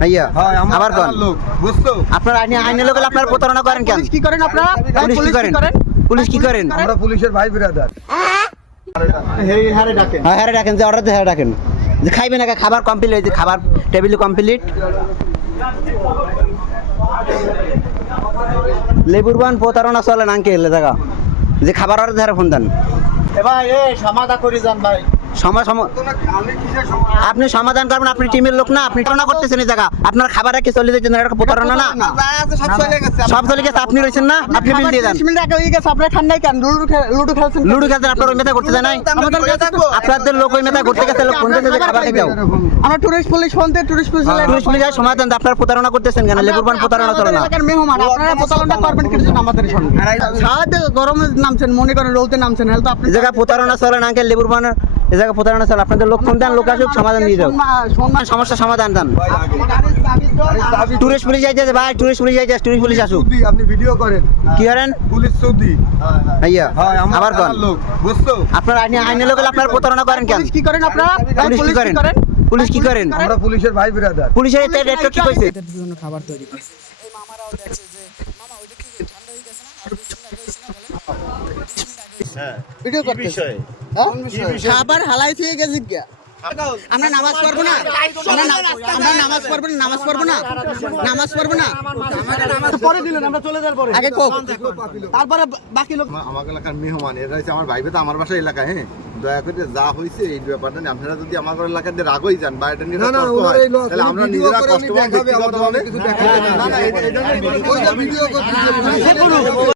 ভাইয়া আবার কোন বুঝছো আপনার আইনের লোক আপনারা প্রতারণা করেন কেন? কি করেন আপনারা? পুলিশ কি করেন? পুলিশ কি করেন? আমরা পুলিশের ভাই ব্রাদার। এই হারে ডাকেন। হ্যাঁ হ্যাঁ ডাকেন, যে অর্ডার দিয়ে ডাকেন, যে খাইবে না খাবার কমপ্লিট হয়েছে, খাবার টেবিল কমপ্লিট। লেবুর বান প্রতারণা চলে না আঙ্কেল জায়গা, যে খাবার অর্ডার দিয়ে ফোন দেন। ভাই এই সমাধা করে যান ভাই। আপনি সমাধান করবেন, আপনি টিমের লোক না, আপনি প্রতারণা করতেছেন এই জায়গা। আপনার খাবার রেখে চলে যাচ্ছেন, এটা প্রতারণা না? সব চলে গেছে, আপনি রয়েছেন না, আপনি বিল দিয়ে দেন। 30 মিনিট আগে হয়ে গেছে, আপনারা খান নাই কেন? লুডো খেলছেন। লুডো খেলছেন, আপনার ওই মেথা করতে দেয় নাই? আপনাদের লোক ওই মেথা করতে গেছে, লোক ফোন দিয়েছে যে খাবার খেতে দাও। আমরা টুরিস্ট পুলিশ ফোন দিয়ে টুরিস্ট পুলিশ সমাধান দেন। আপনার প্রতারণা করতেছেন কেন? লেবুর বান প্রতারণা চলে না। মেহমান আপনারা প্রতারণা করবেন কিছু আমাদের সঙ্গে। সাথে গরমে নামছেন, মনে করেন রোদে নামছেন, হেল তো আপনি এই জায়গা প্রতারণা চলে না আঙ্কেল, লেবুর বান এই জায়গা প্রতারণা চলে। আপনাদের লোক ফোন দেন, লোক আসুক, সমাধান দিয়ে দাও, সমস্যা সমাধান দেন। টুরিস্ট পুলিশ যাইতেছে ভাই, টুরিস্ট পুলিশ যাইতেছে, টুরিস্ট পুলিশ আসুক। আপনি ভিডিও করেন কি করেন? পুলিশ সৌদি ভাইয়া আবার কোন লোক, বুঝছো আপনার আইনের লোক আপনারা প্রতারণা করেন কেন? কি করেন আপনারা? পুলিশ কি করেন? পুলিশ কি করেন? আমরা পুলিশের ভাই ব্রাদার। পুলিশের এটা কি কইছে? বিভিন্ন খাবার তৈরি করছে। এই মামারাও দেখছে যে মামা ওইটা কি ঠান্ডা হয়ে গেছে না, আর 20 মিনিট আগে হয়েছে না বলে। ভিডিও করতেছে। খাবার হালাই থেকে গেছে কি? আমরা নামাজ পড়বো না? আমরা নামাজ পড়বো না? নামাজ পড়বো না? নামাজ পড়বো না? পরে দিলেন, আমরা চলে যাওয়ার পরে আগে কোক, তারপরে বাকি লোক। আমার এলাকার মেহমান, এরা হচ্ছে আমার ভাই, তো আমার বাসার এলাকা। হ্যাঁ, দয়া করে যা হইছে এই ব্যাপারটা নিয়ে আপনারা যদি আমার এলাকার দিয়ে রাগ হয়ে যান বা এটা নিয়ে কষ্ট হয়, তাহলে আমরা নিজেরা কষ্ট পাবো ব্যক্তিগতভাবে।